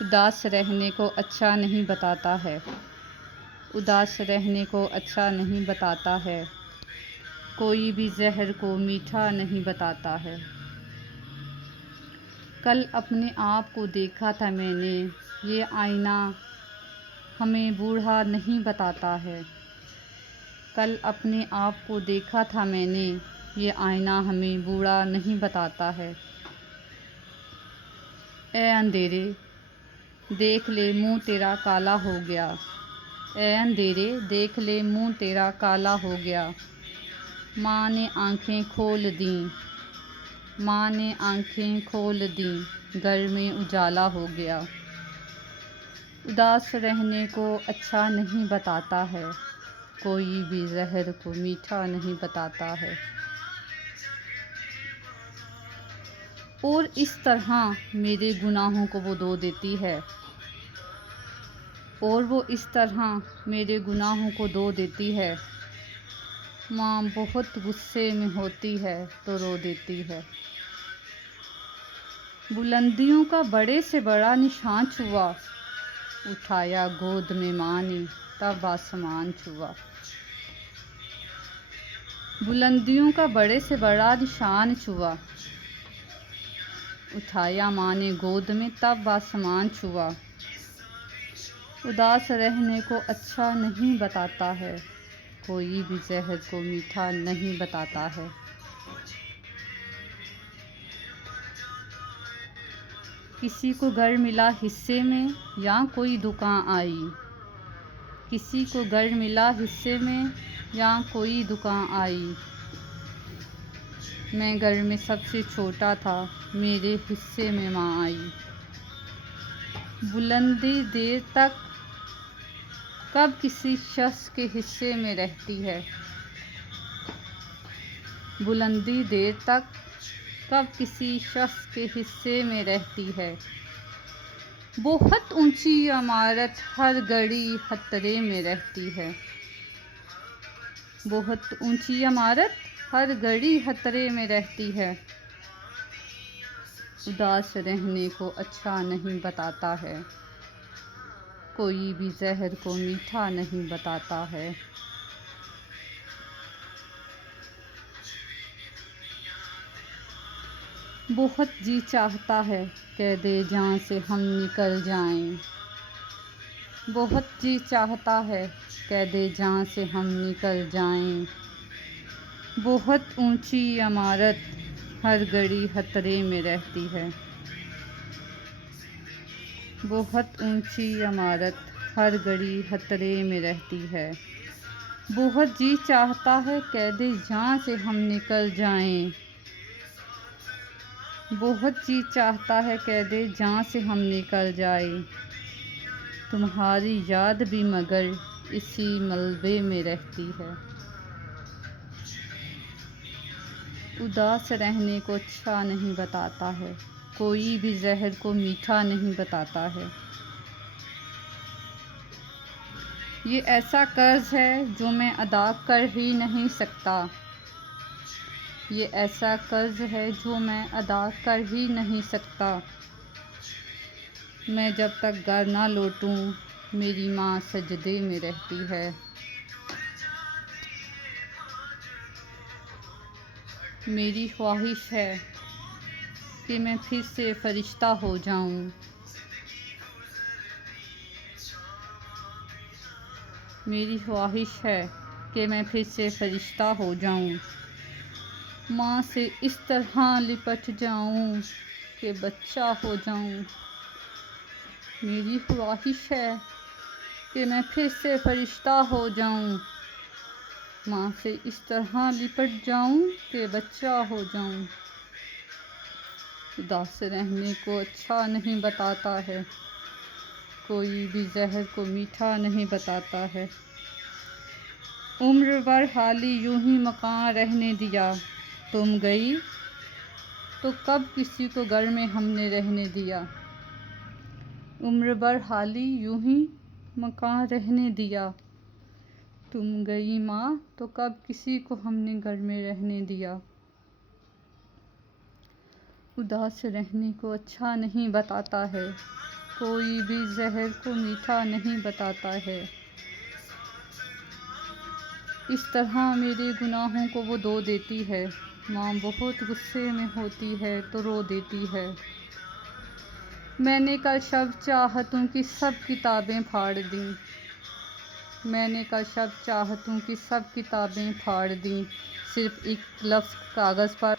اداس رہنے کو اچھا نہیں بتاتا ہے، اداس رہنے کو اچھا نہیں بتاتا ہے، کوئی بھی زہر کو میٹھا نہیں بتاتا ہے۔ کل اپنے آپ کو دیکھا تھا میں نے، یہ آئینہ ہمیں بوڑھا نہیں بتاتا ہے۔ کل اپنے آپ کو دیکھا تھا میں نے، یہ آئینہ ہمیں بوڑھا نہیں بتاتا ہے۔ اے اندھیرے دیکھ لے منہ تیرا کالا ہو گیا، اے اندھیرے دیکھ لے منہ تیرا کالا ہو گیا۔ ماں نے آنکھیں کھول دیں، ماں نے آنکھیں کھول دیں، گھر میں اجالا ہو گیا۔ اداس رہنے کو اچھا نہیں بتاتا ہے، کوئی بھی زہر کو میٹھا نہیں بتاتا ہے۔ اور اس طرح میرے گناہوں کو وہ دھو دیتی ہے، اور وہ اس طرح میرے گناہوں کو دھو دیتی ہے۔ ماں بہت غصے میں ہوتی ہے تو رو دیتی ہے۔ بلندیوں کا بڑے سے بڑا نشان چھوا، اٹھایا گود میں ماں نے تب آسمان چھوا۔ بلندیوں کا بڑے سے بڑا نشان چھوا، اٹھایا ماں نے گود میں تب آسمان چھوا۔ اداس رہنے کو اچھا نہیں بتاتا ہے، کوئی بھی زہر کو میٹھا نہیں بتاتا ہے۔ کسی کو گھر ملا حصے میں یا کوئی دکان آئی، کسی کو گھر ملا حصے میں یا کوئی دکان آئی۔ میں گھر میں سب سے چھوٹا تھا، میرے حصے میں ماں آئی۔ بلندی دیر تک کب کسی شخص کے حصے میں رہتی ہے، بلندی دیر تک کب کسی شخص کے حصے میں رہتی ہے۔ بہت اونچی عمارت ہر گھڑی خطرے میں رہتی ہے، بہت اونچی عمارت ہر گھڑی خطرے میں رہتی ہے۔ اداس رہنے کو اچھا نہیں بتاتا ہے، کوئی بھی زہر کو میٹھا نہیں بتاتا ہے۔ بہت جی چاہتا ہے قید جاں سے ہم نکل جائیں، بہت جی چاہتا ہے قید جاں سے ہم نکل جائیں۔ بہت اونچی عمارت ہر گھڑی خطرے میں رہتی ہے، بہت اونچی عمارت ہر گھڑی خطرے میں رہتی ہے۔ بہت جی چاہتا ہے قید جاں سے ہم نکل جائیں، بہت جی چاہتا ہے قید جاں سے ہم نکل جائیں۔ تمہاری یاد بھی مگر اسی ملبے میں رہتی ہے۔ اداس رہنے کو اچھا نہیں بتاتا ہے، کوئی بھی زہر کو میٹھا نہیں بتاتا ہے۔ یہ ایسا قرض ہے جو میں ادا کر ہی نہیں سکتا، یہ ایسا قرض ہے جو میں ادا کر ہی نہیں سکتا۔ میں جب تک گھر نہ لوٹوں میری ماں سجدے میں رہتی ہے۔ میری خواہش ہے کہ میں پھر سے فرشتہ ہو جاؤں، میری خواہش ہے کہ میں پھر سے فرشتہ ہو جاؤں، ماں سے اس طرح لپٹ جاؤں کہ بچہ ہو جاؤں۔ میری خواہش ہے کہ میں پھر سے فرشتہ ہو جاؤں، ماں سے اس طرح لپٹ جاؤں کہ بچہ ہو جاؤں۔ اداس رہنے کو اچھا نہیں بتاتا ہے، کوئی بھی زہر کو میٹھا نہیں بتاتا ہے۔ عمر بھر خالی یوں ہی مکان رہنے دیا، تم گئی تو کب کسی کو گھر میں ہم نے رہنے دیا۔ عمر بھر خالی یوں ہی مکان رہنے دیا، تم گئی ماں تو کب کسی کو ہم نے گھر میں رہنے دیا۔ اداس رہنے کو اچھا نہیں بتاتا ہے، کوئی بھی زہر کو میٹھا نہیں بتاتا ہے۔ اس طرح میرے گناہوں کو وہ دھو دیتی ہے۔ ماں بہت غصے میں ہوتی ہے تو رو دیتی ہے۔ میں نے کل شب چاہتوں کی سب کتابیں پھاڑ دیں۔ میں نے کل شب چاہتوں کی سب کتابیں پھاڑ دیں، صرف ایک لفظ کاغذ پر